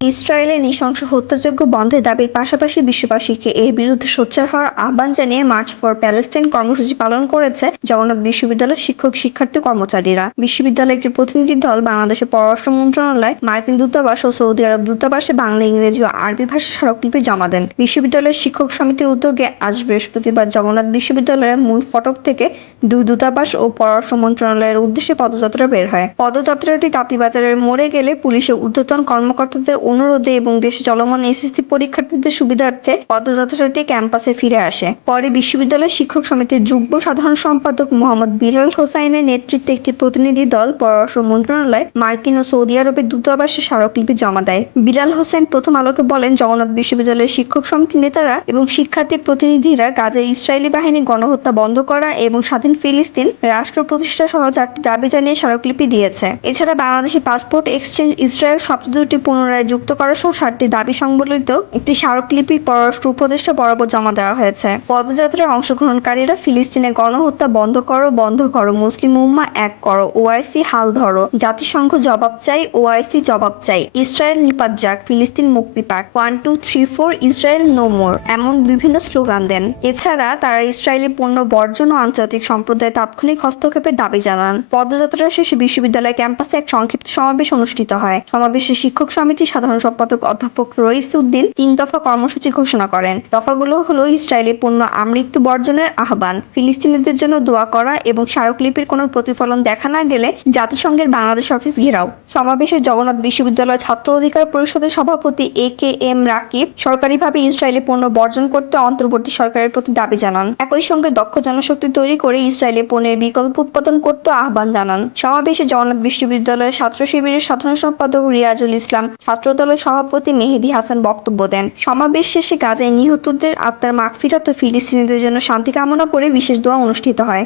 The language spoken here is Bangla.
ইসরায়েলে নৃশংস হত্যাযজ্ঞ বন্ধের দাবির পাশাপাশি বিশ্ববাসীকে এর বিরুদ্ধে সোচ্চার হওয়ার আহ্বান জানিয়ে মার্চ ফর প্যালেস্টাইন কর্মসূচি পালন করেছে জগন্নাথ বিশ্ববিদ্যালয়ের শিক্ষক শিক্ষার্থী কর্মচারীরা। বিশ্ববিদ্যালয়ের একটি প্রতিনিধি দল বাংলাদেশের পররাষ্ট্র মন্ত্রণালয়, মার্কিন দূতাবাস ও সৌদি আরব দূতাবাসে বাংলা, ইংরেজি ও আরবি ভাষার স্মারকলিপি জমা দেন। বিশ্ববিদ্যালয়ের শিক্ষক সমিতির উদ্যোগে আজ বৃহস্পতিবার জগন্নাথ বিশ্ববিদ্যালয়ের মূল ফটক থেকে দুই দূতাবাস ও পররাষ্ট্র মন্ত্রণালয়ের উদ্দেশ্যে পদযাত্রা বের হয়। পদযাত্রাটি তাঁতীবাজারের মোড়ে গেলে পুলিশের ঊর্ধ্বতন কর্মকর্তাদের অনুরোধে এবং দেশে চলমান এসএসসি পরীক্ষার্থীদের সুবিধার্থে পদযাত্রাটি ক্যাম্পাসে ফিরে আসে। পরে বিশ্ববিদ্যালয় শিক্ষক সমিতির যুগ্ম সাধারণ সম্পাদক মোহাম্মদ বিলাল হোসাইনের নেতৃত্বে একটি প্রতিনিধি দল পররাষ্ট্র মন্ত্রণালয়, মার্কিন ও সৌদি আরবের দূতাবাসে স্মারকলিপি জমা দেয়। বিলাল হোসেন প্রথম আলোকে বলেন, জগন্নাথ বিশ্ববিদ্যালয়ের শিক্ষক সমিতির নেতারা এবং শিক্ষার্থী প্রতিনিধিরা গাজায় ইসরায়েলি বাহিনী গণহত্যা বন্ধ করা এবং স্বাধীন ফিলিস্তিন রাষ্ট্র প্রতিষ্ঠা সহ 4টি দাবি জানিয়ে স্মারকলিপি দিয়েছে। এছাড়া বাংলাদেশি পাসপোর্ট এক্সচেঞ্জ, ইসরায়েল শব্দটি পুনরায় যুক্ত করা সহ 7টি দাবি সংবলিত একটি স্মারকলিপি পররাষ্ট্র উপদেষ্টা বরাবর জমা দেওয়া হয়েছে। পদযাত্রায় অংশগ্রহণকারীরা ফিলিস্তিনে গণহত্যা বন্ধ করো, মুসলিম উম্মাহ এক করো, ওআইসি হাল ধরো, জাতিসংঘ জবাব চাই, ওআইসি জবাব চাই, ইসরায়েল নিপাত যাক, ফিলিস্তিন মুক্তি পাক, 1 2 3 4 ইসরায়েল নো মোর এমন বিভিন্ন স্লোগান দেন। এছাড়া তারা ইসরায়েলি পণ্য বর্জন ও আন্তর্জাতিক সম্প্রদায়ের তাৎক্ষণিক হস্তক্ষেপের দাবি জানান। পদযাত্রা শেষে বিশ্ববিদ্যালয় ক্যাম্পাসে এক সংক্ষিপ্ত সমাবেশ অনুষ্ঠিত হয়। সমাবেশে শিক্ষক সমিতির সাধারণ সম্পাদক অধ্যাপক রইস উদ্দিন 3 দফা কর্মসূচি ঘোষণা করেন। দফাগুলো হলো ইসরায়েলি পণ্য আমৃত্যু বর্জনের আহ্বান, ফিলিস্তিনিদের জন্য দোয়া করা এবং স্মারকলিপির কোনো প্রতিফলন দেখা না গেলে জাতিসংঘের বাংলাদেশ অফিস ঘেরাও। সমাবেশে জগন্নাথ বিশ্ববিদ্যালয় ছাত্র অধিকার পরিষদের সভাপতি AKM রাকিব সরকারিভাবে ইসরায়েলি পণ্য বর্জন করতে অন্তর্বর্তী সরকারের প্রতি দাবি জানান। একই সঙ্গে দক্ষ জনশক্তি তৈরি করে ইসরায়েলি পণ্যের বিকল্প উৎপাদন করতে আহ্বান জানান। সমাবেশে জগন্নাথ বিশ্ববিদ্যালয়ের ছাত্র শিবিরের সাধারণ সম্পাদক রিয়াজুল ইসলাম, ছাত্রদলের সভাপতি মেহেদী হাসান বক্তব্য দেন। সমাবেশ শেষে গাজায় নিহতদের আত্মার মাগফিরাত ও ফিলিস্তিনিদের জন্য শান্তি কামনা করে বিশেষ দোয়া অনুষ্ঠিত হয়।